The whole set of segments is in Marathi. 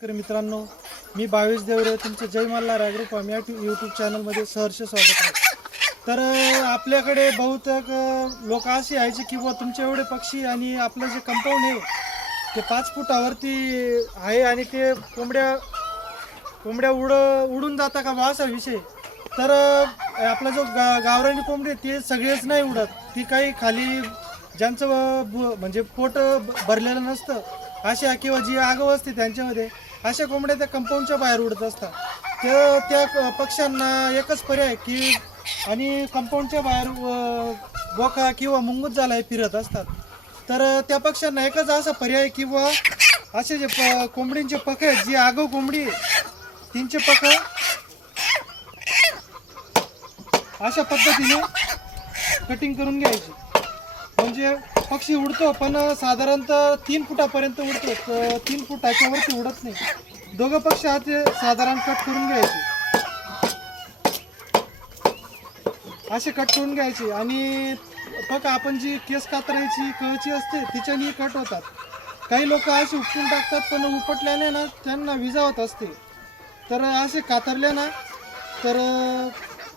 शेतकरी मित्रांनो मी बावीस देवरे तुमचं जय मल्हार ॲग्रो फार्म या यूट्यूब चॅनलमध्ये सहर्ष स्वागत आहे तर आपल्याकडे बहुतेक लोक असे यायचे की किंवा तुमचे एवढे पक्षी आणि आपलं जे कंपाऊंड आहे ते पाच फुटावरती आहे आणि ते कोंबड्या कोंबड्या उड उडून जाता का बा असा विषय. तर आपला जो गा गावरानी कोंबडी आहे, ते सगळेच नाही उडत. ती काही खाली ज्यांचं म्हणजे पोट भरलेलं नसतं अशा किंवा जी आगव असते त्यांच्यामध्ये अशा कोंबड्या त्या कंपाऊंडच्या बाहेर उडत असतात. तर त्या पक्ष्यांना एकच पर्याय की आणि कंपाऊंडच्या बाहेर बोका किंवा मुंगूत झाला हे फिरत असतात. तर त्या पक्ष्यांना एकच असा पर्याय किंवा असे जे प कोंबडींचे पख आहेत जी आगव कोंबडी तीनचे पख अशा पद्धतीने कटिंग करून घ्यायची. म्हणजे पक्षी उडतो पण साधारणतः तीन फुटापर्यंत उडतो. तर तीन फुटाच्या वरती उडत नाही. दोघं पक्षी आत साधारण कट करून घ्यायचे. असे कट करून घ्यायचे. आणि फक्त आपण जी केस कातरायची कळची असते तिच्यानी कट होतात. काही लोक असे उपटून टाकतात पण उपटल्याने ना त्यांना विजा होत असते. तर असे कातरले ना तर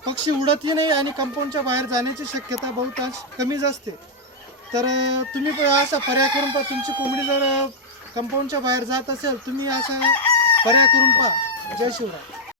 पक्षी उडतही नाही आणि कंपाऊंडच्या बाहेर जाण्याची शक्यता बहुतांश कमीच असते. तर तुम्ही असा पर्याय करून पहा. तुमची कोंबडी जर कंपाऊंडच्या बाहेर जात असेल तुम्ही असा पर्याय करून पहा. जय शिवराय.